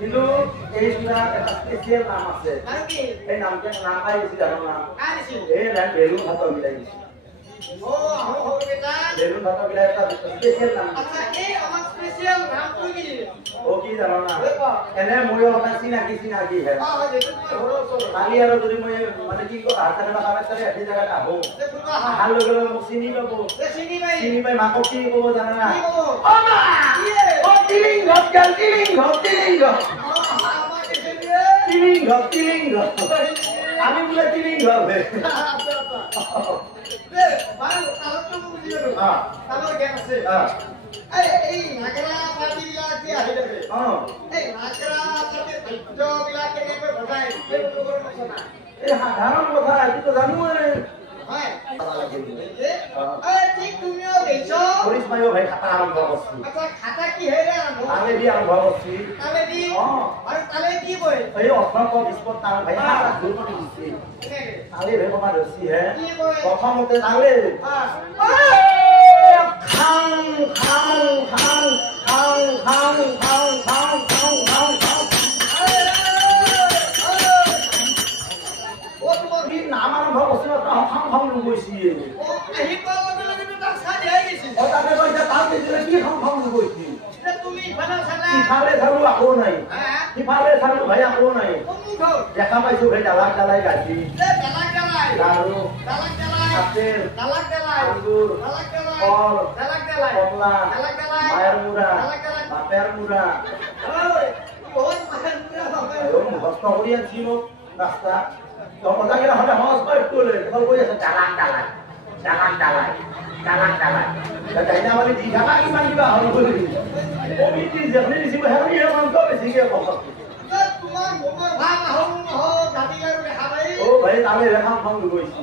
কিন্তু এই সুরা একটা স্পেশাল নাম আছে এই নামটা নাম পাইছি জানো না এই নাম বেলুন ভাত মিলাই দিছি ও হো বেটা বেলুন ভাত মিলাই একটা স্পেশাল নাম আচ্ছা এই আমার স্পেশাল নাম কি ও কি জানো না এনে মই ওটা চিনাকি হে খালি আর যদি মই মানে কি হাতটা কামে করে এই জায়গাটা আবো হাল লগে মোক চিনি পাবো চিনি পাই মাকো কি কব জানা না ও মা ও তিলিং আমি বলে তিলিং হবে রে ভালো তাহলে তো বুঝি গেল হ্যাঁ তাহলে জ্ঞান আছে হ্যাঁ এই নাগরা পার্টি গিলা কি আহি যাবে হ্যাঁ এই নাগরা পার্টি তো গিলা কেনে কই বজাই এই তো করব না এই সাধারণ কথা তুই তো জানো হয় এই ঠিক তুমিও দেছো পুলিশ মাইও ভাই খাতা আরম্ভ করছি আচ্ছা খাতা কি হে রে তালে দি আরম্ভ করছি তালে দি আর তালে কি বই এই অসংখ্য বিস্ফোট তাল ভাই খাতা দূর করে দিছি তালে রে বাবা রসি হে প্রথমতে তালে খাং খাং খাং খাং খাং খাং খাং খাং খাং খাং ও তোমার কি নাম আরম্ভ করছ না খাং খাং কইছি ও এই পাওয়া লাগে তো তার সাথে হয়ে গেছে ও তাকে কইতা তাল দিলে কি খাং খাং কইছি এটা তুমি ভালো ছালা কি খালে ছাড়ু আকো নাই হ্যাঁ কি খালে ছাড়ু ভাই আকো নাই দেখা পাইছো ভাই ডালাক ডালাই গাছি ডালাক ডালাই দারু ডালাক ডালাই আপেল ডালাক ডালাই আঙ্গুর ডালাক ডালাই ফল ডালাক ডালাই কমলা ডালাক ডালাই মায়ের মুড়া ডালাক ডালাই বাপের মুড়া ওই ওই মায়ের মুড়া বাপের ও কষ্ট করিয়া ছিল রাস্তা তো কথা গেলে হবে হস পাইপ তোলে তখন কই আছে ডালাক ডালাই ডালাক ডালাই ডালাক ডালাই তাইনা মানে দি থাকা ইমান কিবা হল কই কমিটি যেখানে দিছিল হেৰি মান তো বেছিকে কম তোমাৰ মোগৰ ভাগ হল দাদি আৰু দেখা পাই ও ভাই তালে রেখা ফং গৈছি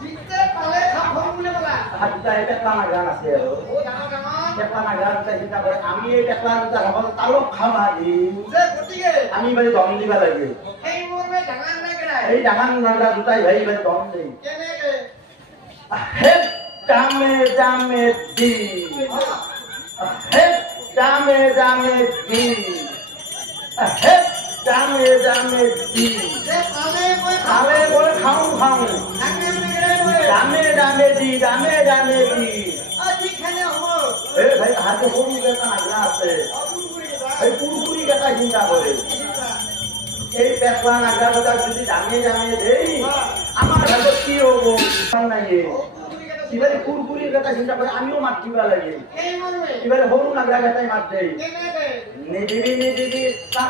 জিতে তালে খাম ফং বলে বলা হাতটা এটা কানা গান আছে আৰু ও জানো জানো পেটলা গান তা চিন্তা কৰে আমি এই পেটলা দুটা হল তালক খামা দি যে গটিকে আমি ভাই দম দিবা লাগে এই মোরবে ডাঙান লাগৰা এই ডাঙান নাগা দুটাই ভাই ভাই দম দেই কেনেকে হে দামে দামে দি হে দামে দামে দি হে দামে দামে দি যে খালে কই খাও খাও দামে দামে দি আজি খালে হবো এ ভাই হাতে কোন কেটা লাগা আছে এই পুরপুরি কেটা চিন্তা করে এই পেটলা নাগা কথা যদি দামে দামে দেই আমার হাতে কি হবো নাই কিবারে পুরপুরি কেটা চিন্তা করে আমিও মার দিবা লাগে এই মরবে কিবারে হরু নাগা কেটাই মার দেই কেনেকে নিদিবি তা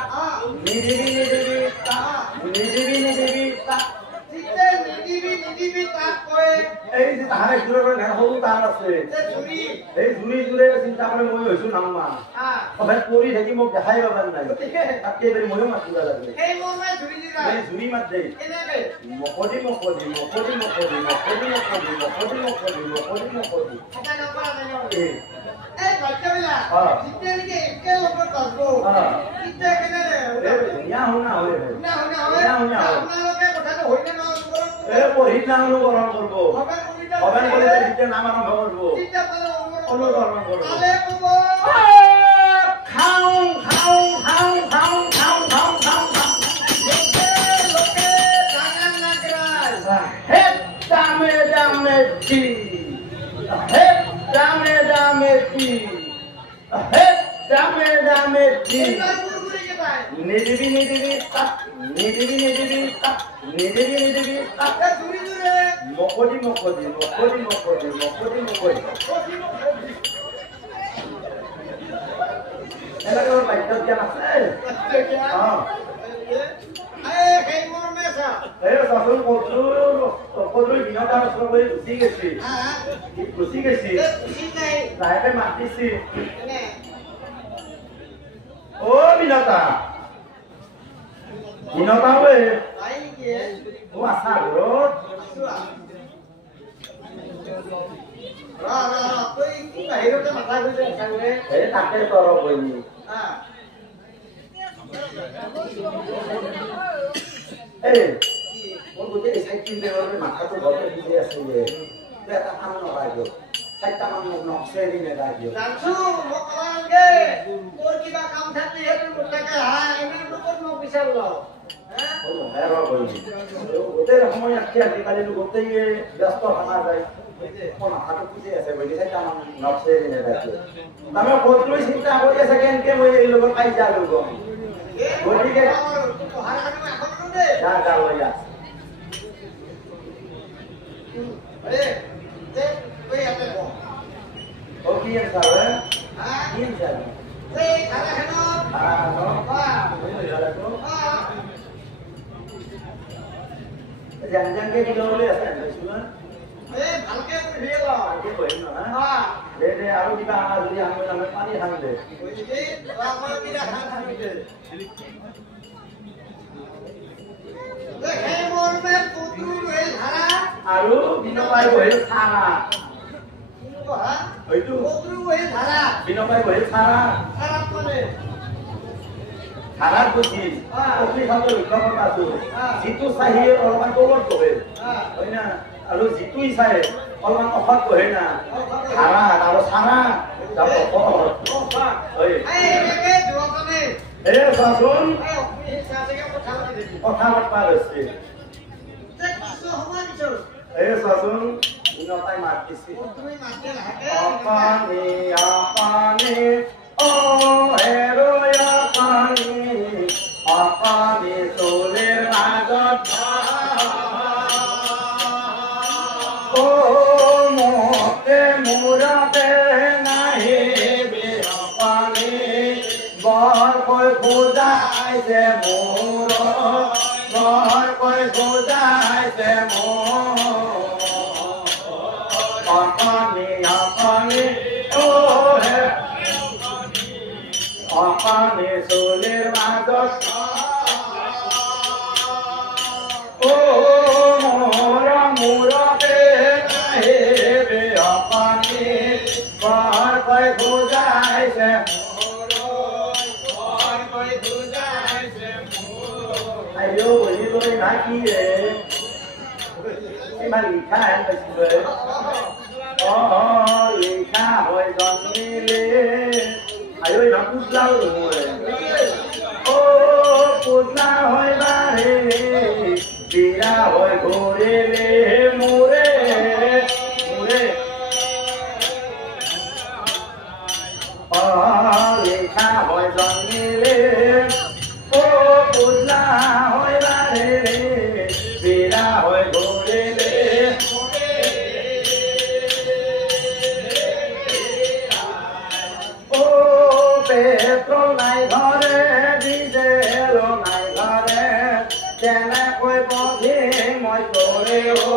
নিদিবি তা জিতে নিদিবি তা কয় এই যে তাহারে জুৰৰ ঘৰ হৰু তাহাৰ আছে জুৰি এই জুৰি চিন্তা কৰে মই হৈছো নামা সবে পৰি থাকি মোক দেখাই পাবা নাই তাকে বেৰি ময়ো মাতিবা লাগে এই মই জুৰি এই জুৰি মাত দেই কেনেকে মকদি এটা নপৰা নাই এই বাচ্চাবিলা জিতে নেকি একে লগত পারবো কিতে কেনে না হনা হয় না আপনারা কথাটা হইলে না পঢ়ি নাম অনুকরণ করব অবেন বলে দিতে নাম আরম্ভ করব অনুকরণ করব তাহলে কব খাও খাও খাও খাও খাও খাও খাও লোকে জানা না করায় হে দামে দামে কি হে দামে দামে কি হে দামে দামে কি নিদিবি নিদিবি তা নিদিবি নিদিবি তা নিদিবি নিদিবি তা দূরে দূরে মকদি মকদি মকদি মকদি মকদি মকদি এলাকা ওর বাইকটা জ্ঞান আছে হ্যাঁ এই হেই মোর মেসা এই সাসুল কদ্রুই বিনোদা সবই বুঝি গেছি হ্যাঁ বুঝি গেছি বুঝি নাই লাইফে মাতিছি নে ও বিনোদা বিনোদা ওই আই কি ও আসা রো রা রা কই কি কাহিরতে মাথা কইছে সামনে এই তাকে তর কইনি হ্যাঁ এই ও বুঝে সাইকেল দেওয়ার মাথা তো বড় দিয়ে আছে যে এটা কাম না রাখো সাইটা মান নকশে দিনে রাখো জানছু মকলাঙ্গে তোর কিবা কাম থাকলে হেতু টাকা হ্যাঁ এমন কোন নক বিশাল লও হ্যাঁ ও হেরো কইনি ওদের সময় আজকে কালি লোকতেই ব্যস্ত হনা যায় কোন হাত পুজে আছে বলি সাইটা মান নকশে দিনে রাখো আমি কতই চিন্তা করি আছে কেনকে মই এই লোক কাই যা লোক গটিকে হার হার এখন নে যা যা লইয়া আরে তে কই আছে বো ও কি আছে হ্যাঁ কি আছে এই খালা খানো নো হ্যাঁ জান জান কে কিলোলে আছে শুনা এই ভালকে ভিয়ে দাও কি কই না হ্যাঁ দে দে আর কিবা আনা যদি আমি পানি খান দে কই দে রামর কিরা খান দে দেখে মোর মে পুত্রু রই ধারা আৰু বিনপাই বহে ছাৰা কোহা হয়তো পুত্ৰু বহে ধাৰা বিনপাই বহে ছাৰা ছাৰা কোনে ছাৰাৰ বুজি অকলি খাতে ৰক্ষা কৰাটো জিতু চাহি অলমান তলত বহে হয় না আৰু জিতু চাই অলমান অফাত বহে না ছাৰা আৰু ছাৰা যাব হয় এই একে দুকনে এ সাসুন এই সাসেকে কথা পাতবা আছে এই সাসুন ইনপাই মাতিছি তুমি মাতে লাগে আপানি আপানি ও হেরো আপানি আপানি সোলের আগত ও মোতে মুরাতে নাহি বে আপানি বৰ কই খোজাইছে মোৰ বৰ কই খোজাইছে মোৰ আপানি আপানি ও হে আপানি সোলেৰ মাজত ও মোৰ মুৰতে হেবে আপানি বৰ কই খোজাইছে ayo beli tôi nói chi vậy cái mà lì khá anh phải chịu vậy lì khá hồi còn đi lên ayo nó cút lâu rồi ô cút lâu hồi ba đi đi ra hồi cô đi đi mua đi lì khá hồi còn đi lên ô cút lâu hồi ba đi đi ra hồi cô đi đi ô petrol này ঘরে diesel নাই ঘরে কেনা কই বধে মই তোরে ও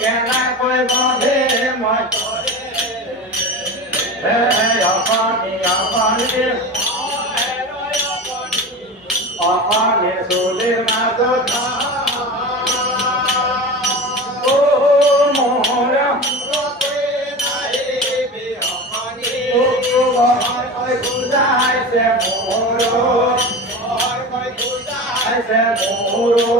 কেনা কই বধে মই তোরে হে আপানি আপানি আপানি সোলের মাজত ও মোরা ও ও ভাই খুদাইছে মোৰো